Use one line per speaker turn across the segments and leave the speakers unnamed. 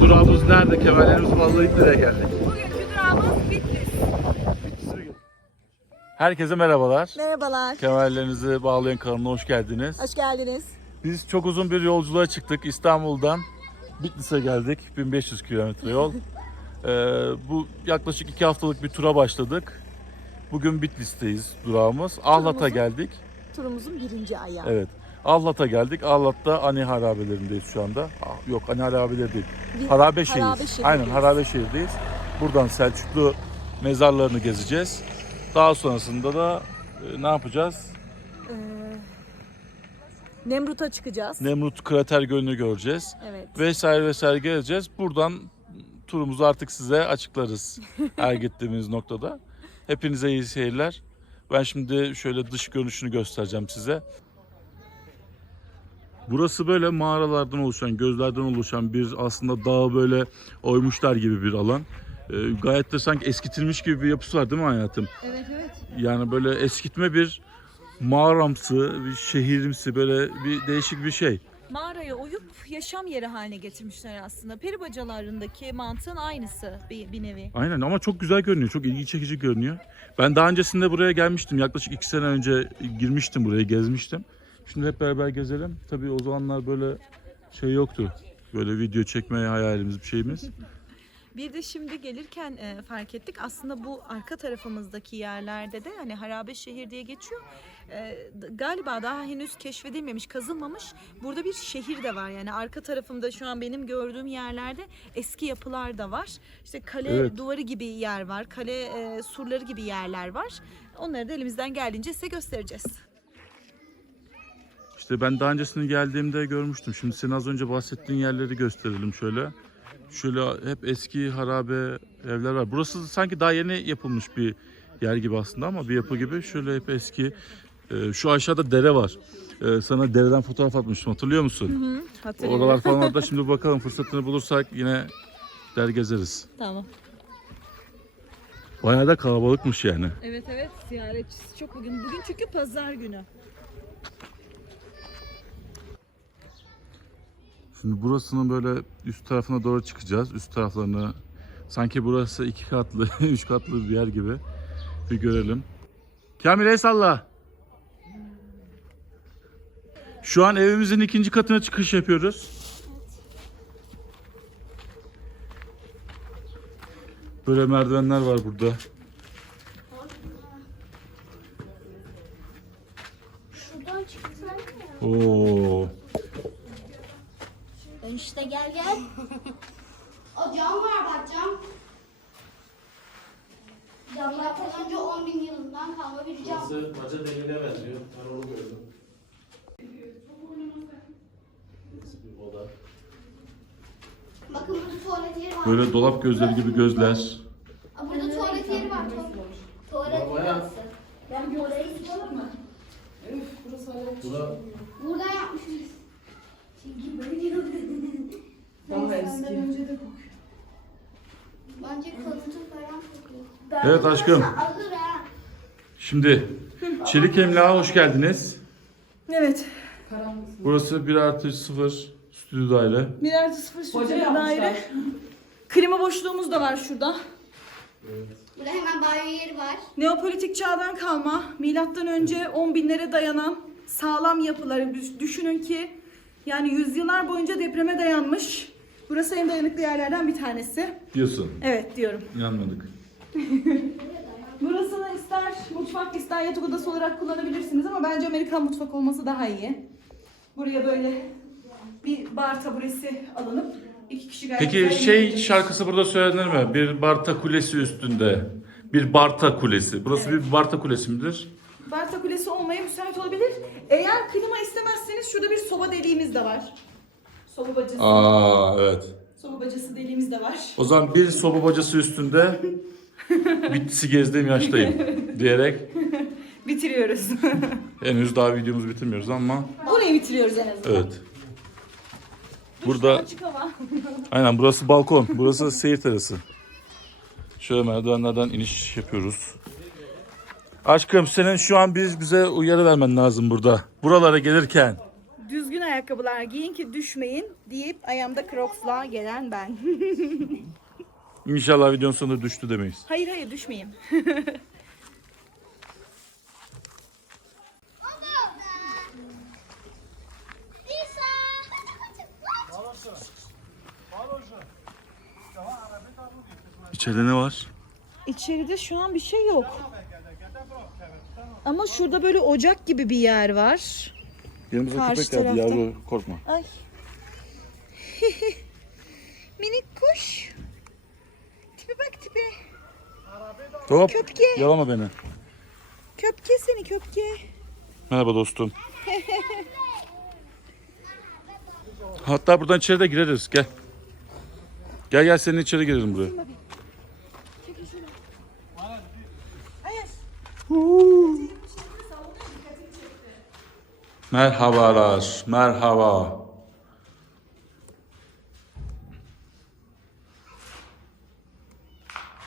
Durağımız nerede? Kemerlerimizi bağlayıp nereye geldik?
Bugünkü durağımız Bitlis.
Herkese merhabalar.
Merhabalar.
Kemerlerinizi bağlayan kanalına hoş geldiniz.
Hoş geldiniz.
Biz çok uzun bir yolculuğa çıktık. İstanbul'dan Bitlis'e geldik. 1500 kilometre yol. Ee, bu yaklaşık iki haftalık bir tura başladık. Bugün Bitlis'teyiz durağımız. Ahlat'a geldik.
Turumuzun birinci ayağı.
Evet. Ahlat'a geldik. Ahlat'ta Ani Harabelerindeyiz şu anda. Ah, Yok Ani Harabeleri değil.
Bir-
Harabeşehir.
Harabeşehir'deyiz.
Aynen Harabeşehir'deyiz. Buradan Selçuklu mezarlarını gezeceğiz. Daha sonrasında da e, ne yapacağız?
Ee, Nemrut'a çıkacağız.
Nemrut Krater Gölü'nü göreceğiz.
Evet.
Vesaire vesaire geleceğiz. Buradan turumuzu artık size açıklarız her gittiğimiz noktada. Hepinize iyi seyirler. Ben şimdi şöyle dış görünüşünü göstereceğim size. Burası böyle mağaralardan oluşan, gözlerden oluşan bir aslında dağı böyle oymuşlar gibi bir alan. Ee, gayet de sanki eskitilmiş gibi bir yapısı var değil mi hayatım?
Evet evet.
Yani böyle eskitme bir mağaramsı, bir şehirimsi böyle bir değişik bir şey.
Mağaraya uyup yaşam yeri haline getirmişler aslında. Peri bacalarındaki mantığın aynısı bir, bir nevi.
Aynen ama çok güzel görünüyor. Çok ilgi çekici görünüyor. Ben daha öncesinde buraya gelmiştim. Yaklaşık iki sene önce girmiştim buraya, gezmiştim. Şimdi hep beraber gezelim. Tabii o zamanlar böyle şey yoktu. Böyle video çekmeye hayalimiz bir şeyimiz.
Bir de şimdi gelirken e, fark ettik aslında bu arka tarafımızdaki yerlerde de hani harabe şehir diye geçiyor. E, galiba daha henüz keşfedilmemiş, kazılmamış. Burada bir şehir de var. Yani arka tarafımda şu an benim gördüğüm yerlerde eski yapılar da var. İşte kale
Evet.
duvarı gibi yer var. Kale e, surları gibi yerler var. Onları da elimizden geldiğince size göstereceğiz.
İşte ben daha öncesinde geldiğimde görmüştüm. Şimdi senin az önce bahsettiğin yerleri gösterelim şöyle. Şöyle hep eski harabe evler var. Burası sanki daha yeni yapılmış bir yer gibi aslında ama bir yapı gibi. Şöyle hep eski. Ee, şu aşağıda dere var. Ee, sana dereden fotoğraf atmıştım hatırlıyor musun?
Hatırlıyorum.
Oralar falan orada. Şimdi bakalım fırsatını bulursak yine der gezeriz.
Tamam.
Bayağı da kalabalıkmış yani.
Evet evet ziyaretçisi çok bugün. Bugün çünkü pazar günü.
Şimdi burasının böyle üst tarafına doğru çıkacağız. Üst taraflarını sanki burası iki katlı, üç katlı bir yer gibi bir görelim. Kamil el salla. Şu an evimizin ikinci katına çıkış yapıyoruz. Böyle merdivenler var burada.
Şuradan çıksana ya.
Oo.
İşte gel gel. o cam var bak cam. Camlar önce 10 bin yılından kalma bir cam.
Burası baca deliğine benziyor. Ben onu gördüm. Burası bir oda.
Bakın burada tuvalet yeri var.
Böyle dolap gözleri gibi gözler.
Aa, burada tuvalet yeri var. Tu- Tuvalet
Bayağı-
burası. Ben orayı tutalım mı?
Bura
Burada yapmışız. Çünkü böyle diyor. Daha eski. Bence kalıtı falan kokuyor.
Evet aşkım. Şimdi Çelik Emlak'a hoş geldiniz.
Evet.
Burası 1 artı 0 stüdyo daire.
Bir artı sıfır stüdyo daire. Klima boşluğumuz da var şurada.
Burada hemen banyo yeri var.
Neopolitik çağdan kalma, milattan önce 10 binlere dayanan sağlam yapıları düş- düşünün ki yani yüzyıllar boyunca depreme dayanmış. Burası en dayanıklı yerlerden bir tanesi.
Diyorsun.
Evet diyorum.
İnanmadık.
Burasını ister mutfak ister yatak odası olarak kullanabilirsiniz ama bence Amerikan mutfak olması daha iyi. Buraya böyle bir bar taburesi alınıp iki kişi gayet
Peki
güzel
şey
yiyebilir.
şarkısı burada söylenir mi? Bir Barta Kulesi üstünde. Bir Barta Kulesi. Burası bir Barta Kulesi midir?
Barta kulesi olmaya müsait olabilir. Eğer klima istemezseniz şurada bir soba deliğimiz de var. Soba bacası.
Aa evet.
Soba bacası deliğimiz de var.
O zaman bir soba bacası üstünde Bitlis'i gezdiğim yaştayım diyerek
Bitiriyoruz.
Henüz daha videomuzu bitirmiyoruz ama
Burayı bitiriyoruz en azından.
evet. Burada
Açık hava.
aynen burası balkon. Burası seyir terası. Şöyle merdivenlerden iniş yapıyoruz. Aşkım senin şu an biz bize uyarı vermen lazım burada. Buralara gelirken.
Düzgün ayakkabılar giyin ki düşmeyin deyip ayağımda crocs'la gelen ben.
İnşallah videonun sonunda düştü demeyiz.
hayır hayır düşmeyeyim.
İçeride ne var?
İçeride şu an bir şey yok. Ama şurada böyle ocak gibi bir yer var.
Yanımıza
Karşı
köpek geldi
tarafta.
yavru korkma.
Ay. Minik kuş. Bak tipe.
Hop
Köpke.
yalama beni.
Köpke seni köpke.
Merhaba dostum. Hatta buradan içeri de gireriz. Gel. Gel gel senin içeri girelim buraya. Merhabalar. Merhaba.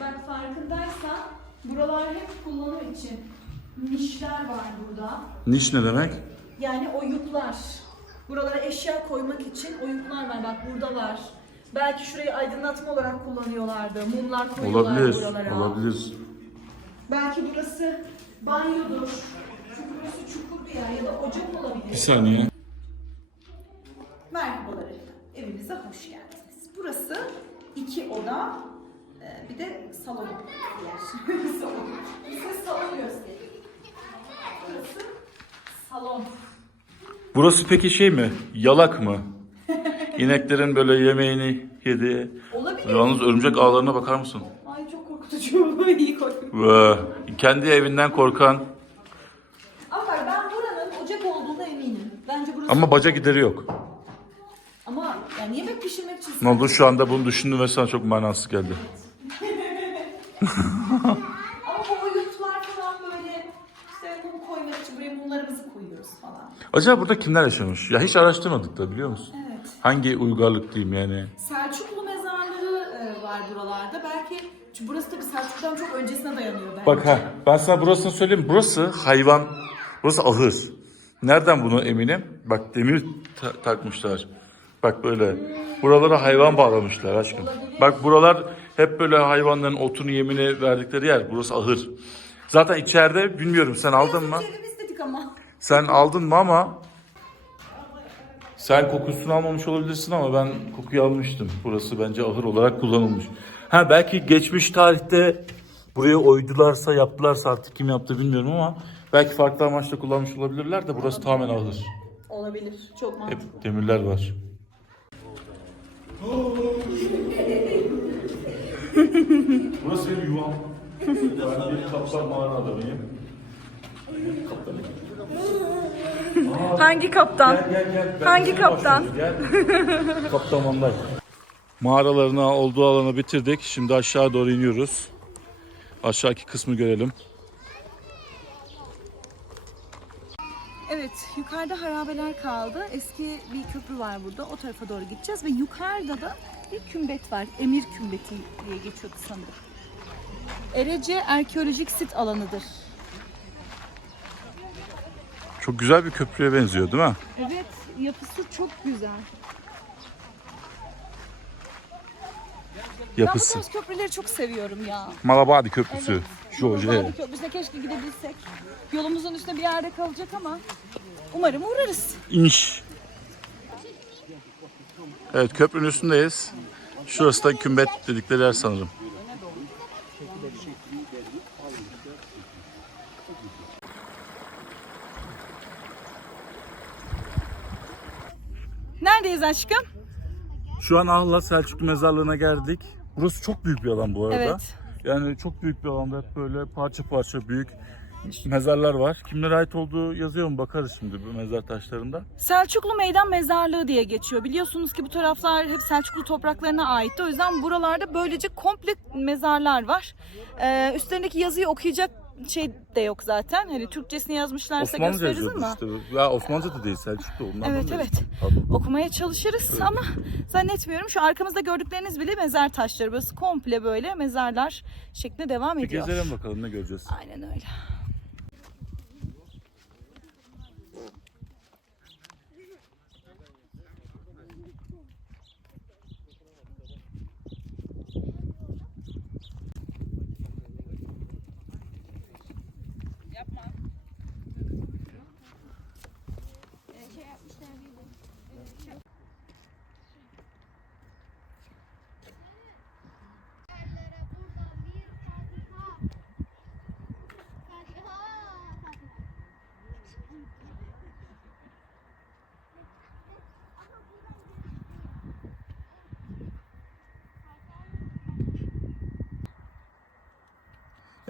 Bak farkındaysan buralar hep kullanım için nişler var burada.
Niş ne demek?
Yani oyuklar. Buralara eşya koymak için oyuklar var. Bak burada var. Belki şurayı aydınlatma olarak kullanıyorlardı. Mumlar koyuyorlar
Olabilir.
buralara.
Olabilir.
Belki burası banyodur. Çünkü burası çukur bir yer ya da ocak olabilir.
Bir saniye.
Merhabalar efendim. Evimize hoş geldiniz. Burası iki oda, e, bir de salon bir yer. salon. Size salon göstereyim. Burası salon.
Burası peki şey mi? Yalak mı? İneklerin böyle yemeğini yedi.
Olabilir.
Yalnız örümcek ağlarına bakar mısın?
Ay çok korkutucu. İyi korkutucu.
Ve kendi evinden korkan
Ama bak ben buranın ocak olduğuna eminim. Bence burası...
ama baca gideri yok.
Ama yani yemek pişirmek için...
Ne oldu şu anda bunu düşündüm ve sana çok manasız geldi.
Ama bu oyutlar falan böyle işte mum koymak için buraya mumlarımızı koyuyoruz falan.
Acaba burada kimler yaşamış? Ya hiç araştırmadık da biliyor musun?
Evet.
Hangi uygarlık diyeyim yani?
Selçuklu mezarları e, var buralarda. Belki çünkü burası tabii Selçuklu'dan çok öncesine dayanıyor bence.
Bak ha ben sana burasını söyleyeyim. Burası hayvan, burası ahır. Nereden bunu eminim? Bak demir ta- takmışlar. Bak böyle. Buralara hayvan bağlamışlar aşkım. Bak buralar hep böyle hayvanların otunu yemini verdikleri yer. Burası ahır. Zaten içeride bilmiyorum sen aldın mı?
Gidelim istedik ama.
Sen aldın mı ama sen kokusunu almamış olabilirsin ama ben kokuyu almıştım. Burası bence ahır olarak kullanılmış. Ha belki geçmiş tarihte buraya oydularsa yaptılarsa artık kim yaptı bilmiyorum ama belki farklı amaçla kullanmış olabilirler de burası tamamen ahır.
Olabilir. Çok mantıklı.
Hep demirler var. burası benim yuvam. Ben bir kapsam mağara adamıyım.
Hangi kaptan?
Gel gel gel. Ben
Hangi kaptan?
Gel. kaptan Dijk. Mağaralarına olduğu alanı bitirdik. Şimdi aşağı doğru iniyoruz. Aşağıki kısmı görelim.
Evet, yukarıda harabeler kaldı. Eski bir köprü var burada. O tarafa doğru gideceğiz ve yukarıda da bir kümbet var. Emir kümbeti diye geçiyordu sanırım. Erece arkeolojik sit alanıdır.
Çok güzel bir köprüye benziyor değil mi?
Evet, yapısı çok güzel. Ben bu
Yapısı.
tarz köprüleri çok seviyorum ya.
Malabadi Köprüsü.
Evet.
Joje.
Malabadi Köprüsü'ne keşke gidebilsek. Yolumuzun üstünde bir yerde kalacak ama umarım uğrarız.
İnş. Evet köprünün üstündeyiz. Şurası da kümbet dedikleri yer sanırım.
Neredeyiz aşkım?
Şu an Ahlat Selçuklu mezarlığına geldik. Burası çok büyük bir alan bu arada.
Evet.
Yani çok büyük bir alanda hep böyle parça parça büyük mezarlar var. Kimlere ait olduğu yazıyor mu bakarız şimdi bu mezar taşlarında.
Selçuklu Meydan Mezarlığı diye geçiyor. Biliyorsunuz ki bu taraflar hep Selçuklu topraklarına aitti. O yüzden buralarda böylece komple mezarlar var. Ee, üstlerindeki yazıyı okuyacak şey de yok zaten. Hani Türkçesini yazmışlarsa
Osmanlıca
gösteririz ama.
işte. Ya Osmanlıca da değil Selçuklu. Onlardan
Evet, evet.
Pardon.
Okumaya çalışırız ama zannetmiyorum. Şu arkamızda gördükleriniz bile mezar taşları. Burası komple böyle mezarlar şeklinde devam
Bir
ediyor.
gezelim bakalım ne göreceğiz.
Aynen öyle.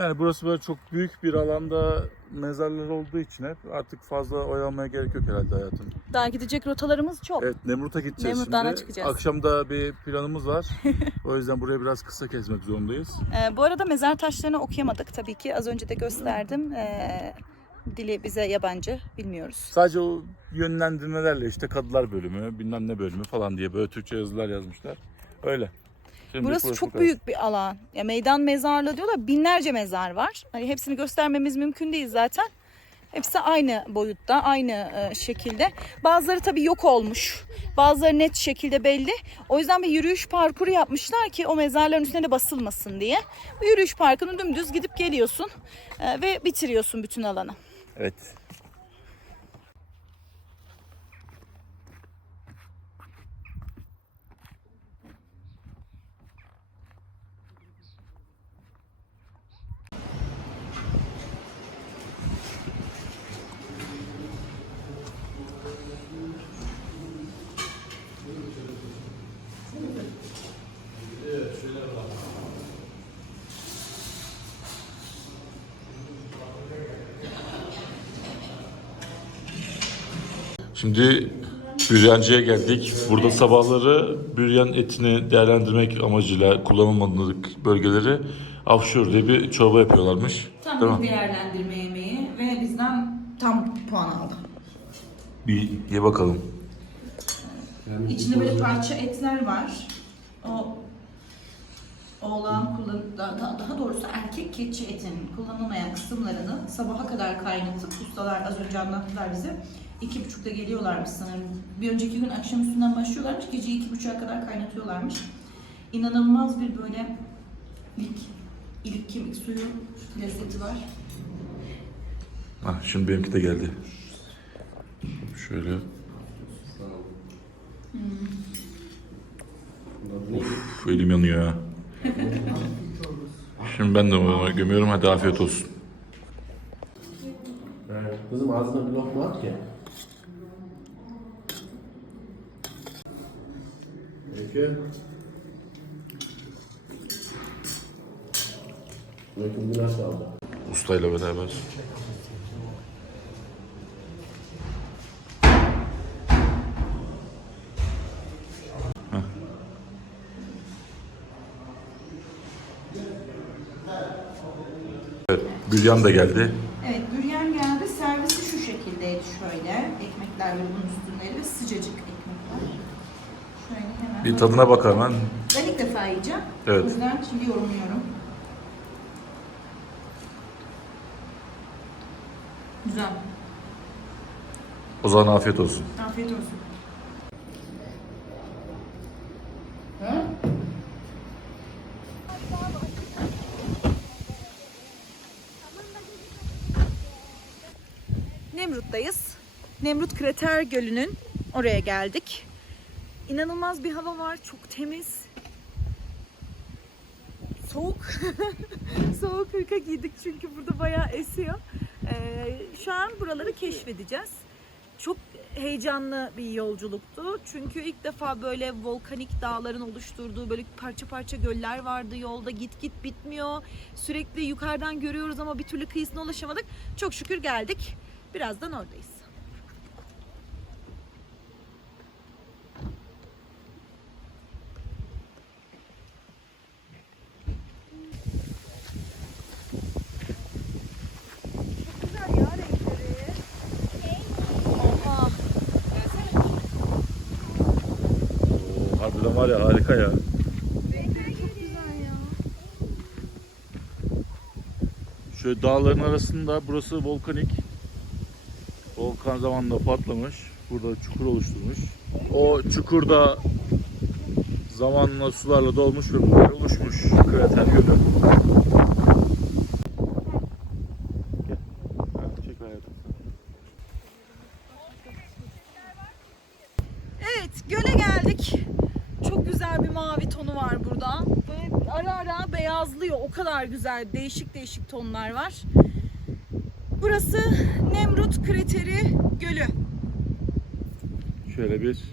Yani burası böyle çok büyük bir alanda mezarlar olduğu için hep artık fazla oyalamaya gerek yok herhalde hayatım.
Daha gidecek rotalarımız çok.
Evet Nemrut'a gideceğiz
Nemrut Dağı'na
şimdi.
çıkacağız.
Akşam da bir planımız var. o yüzden buraya biraz kısa kesmek zorundayız.
Ee, bu arada mezar taşlarını okuyamadık tabii ki. Az önce de gösterdim. Ee, dili bize yabancı. Bilmiyoruz.
Sadece o yönlendirmelerle işte kadılar bölümü, bilmem ne bölümü falan diye böyle Türkçe yazılar yazmışlar. Öyle. Şimdi
Burası çok
kadar.
büyük bir alan. Ya meydan mezarlığı diyorlar. Binlerce mezar var. Hani hepsini göstermemiz mümkün değil zaten. Hepsi aynı boyutta, aynı e, şekilde. Bazıları tabii yok olmuş. Bazıları net şekilde belli. O yüzden bir yürüyüş parkuru yapmışlar ki o mezarların üstüne de basılmasın diye. Bu yürüyüş parkını dümdüz gidip geliyorsun e, ve bitiriyorsun bütün alanı.
Evet. Şimdi büryancıya geldik. Burada sabahları büryan etini değerlendirmek amacıyla kullanılmadık bölgeleri afşur diye bir çorba yapıyorlarmış.
Tam
Değil
bir
mi?
değerlendirme yemeği ve bizden tam puan aldı.
Bir ye bakalım.
İçinde böyle parça etler var. O oğlan kullan daha, daha- daha doğrusu erkek keçi etinin kullanılmayan kısımlarını sabaha kadar kaynatıp ustalar az önce anlattılar bize. İki buçukta geliyorlarmış sanırım. Bir önceki gün akşam üstünden başlıyorlarmış. Gece iki buçuğa kadar kaynatıyorlarmış. İnanılmaz bir böyle ilk ilik kemik suyu lezzeti var.
Hah, şimdi benimki de geldi. Şöyle. Uf, elim yanıyor ya. Şimdi ben de onu gömüyorum. Hadi afiyet olsun.
Kızım ağzına bir lokma at ya. Peki. Öyküm günah kaldı.
Ustayla beraber. Büryan da geldi.
Evet, büryan geldi. Servisi şu şekildeydi şöyle. Ekmekler böyle bunun üstündeydi ve sıcacık ekmekler. Şöyle hemen.
Bir tadına bak hemen.
Ben ilk defa yiyeceğim.
Evet.
O yüzden şimdi yorumluyorum. Güzel.
O zaman afiyet olsun.
Afiyet olsun. Nemrut'tayız. Nemrut Krater Gölü'nün oraya geldik. İnanılmaz bir hava var. Çok temiz. Soğuk. Soğuk hırka giydik çünkü burada bayağı esiyor. Ee, şu an buraları keşfedeceğiz. Çok heyecanlı bir yolculuktu. Çünkü ilk defa böyle volkanik dağların oluşturduğu böyle parça parça göller vardı yolda. Git git bitmiyor. Sürekli yukarıdan görüyoruz ama bir türlü kıyısına ulaşamadık. Çok şükür geldik. Birazdan oradayız.
Var ya harika ya. Şöyle dağların arasında burası volkanik. Volkan zamanında patlamış. Burada çukur oluşturmuş. O çukurda zamanla sularla dolmuş ve bunlar oluşmuş. Krater gölü. Gel. Ha, çek hayatım.
Evet göle geldik. Çok güzel bir mavi tonu var burada. Böyle ara ara beyazlıyor. O kadar güzel değişik değişik tonlar var. Burası Nemrut Krateri Gölü.
Şöyle bir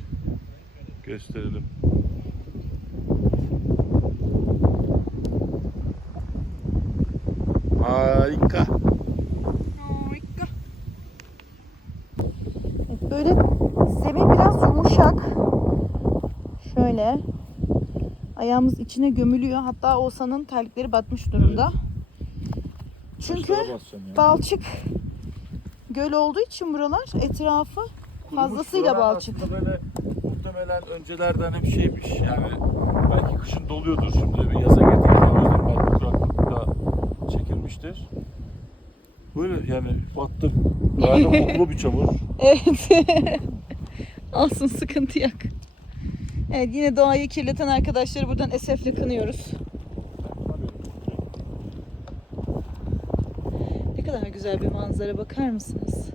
gösterelim. Harika.
Harika. Böyle zemin biraz yumuşak. Şöyle. Ayağımız içine gömülüyor. Hatta Oğuzhan'ın terlikleri batmış durumda. Çünkü
basacağım ya.
balçık göl olduğu için buralar etrafı fazlasıyla
Kurumuş.
balçık.
Aslında böyle muhtemelen öncelerden hep şeymiş yani belki kışın doluyordur şimdi bir yaza girdik o yüzden belki kuraklıkta çekilmiştir. Böyle yani battı. Gayet kokulu bir çamur.
Evet. Olsun sıkıntı yok. Evet yine doğayı kirleten arkadaşları buradan esefle kınıyoruz. Ne kadar güzel bir manzara bakar mısınız?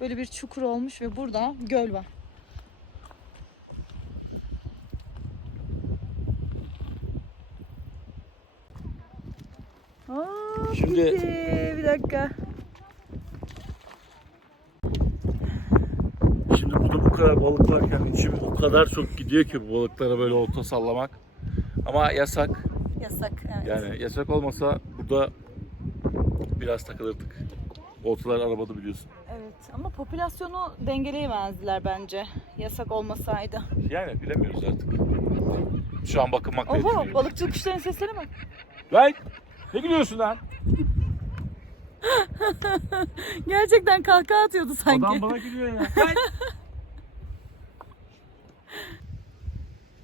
Böyle bir çukur olmuş ve burada göl var. Aa,
Şimdi-
bir dakika.
Şimdi burada bu kadar balık varken içim o kadar çok gidiyor ki bu balıklara böyle olta sallamak. Ama yasak.
Yasak evet.
Yani yasak olmasa burada biraz takılırdık. Oltalar arabada biliyorsun.
Evet ama popülasyonu dengeleyemezdiler bence yasak olmasaydı.
Yani bilemiyoruz artık. Şu an bakınmakla
Oho
yetiniyoruz.
balıkçı kuşların seslerine bak.
Lan! Ne gülüyorsun lan?
Gerçekten kahkaha atıyordu sanki.
Adam bana gülüyor ya.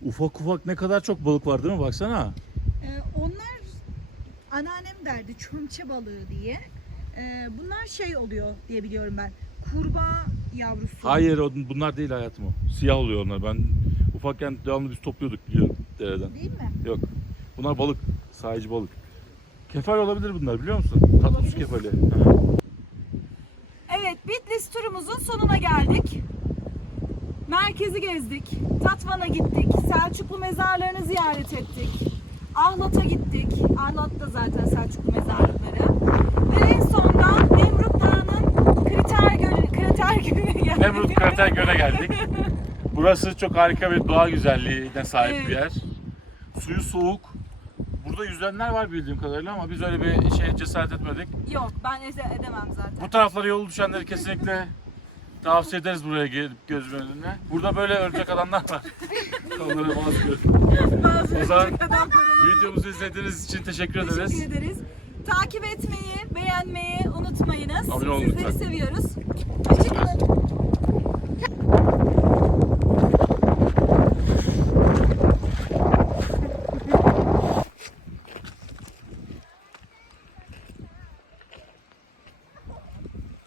ufak ufak ne kadar çok balık var değil mi? Baksana.
Ee, onlar anneannem derdi çömçe balığı diye. Ee, bunlar şey oluyor diye biliyorum ben. Kurbağa yavrusu.
Hayır o- bunlar değil hayatım o. Siyah oluyor onlar. Ben ufakken devamlı biz topluyorduk biliyorum dereden.
Değil mi?
Yok. Bunlar balık. Sahici balık. Kefal olabilir bunlar biliyor musun? Tatlı su kefali.
Evet Bitlis turumuzun sonuna geldik. Merkezi gezdik. Tatvan'a gittik. Selçuklu mezarlarını ziyaret ettik. Ahlat'a gittik. Ahlat da zaten Selçuklu mezarlıkları. Ve en sonunda Nemrut Dağı'nın kriter gölü, krater gölüne geldik.
Nemrut Krater Gölü'ne geldik. Burası çok harika bir doğa güzelliğine sahip
Evet.
bir yer. Suyu soğuk. Burada yüzenler var bildiğim kadarıyla ama biz öyle bir şey cesaret etmedik.
Yok ben ede- edemem zaten.
Bu taraflara yol düşenleri kesinlikle tavsiye ederiz buraya gelip gözümün önüne. Burada böyle ölecek adamlar var. Onlara bazı O zaman videomuzu izlediğiniz için teşekkür ederiz.
Teşekkür ederiz. Takip etmeyi, beğenmeyi unutmayınız.
Abone olun
Sizleri
lütfen.
seviyoruz. Hoşçakalın.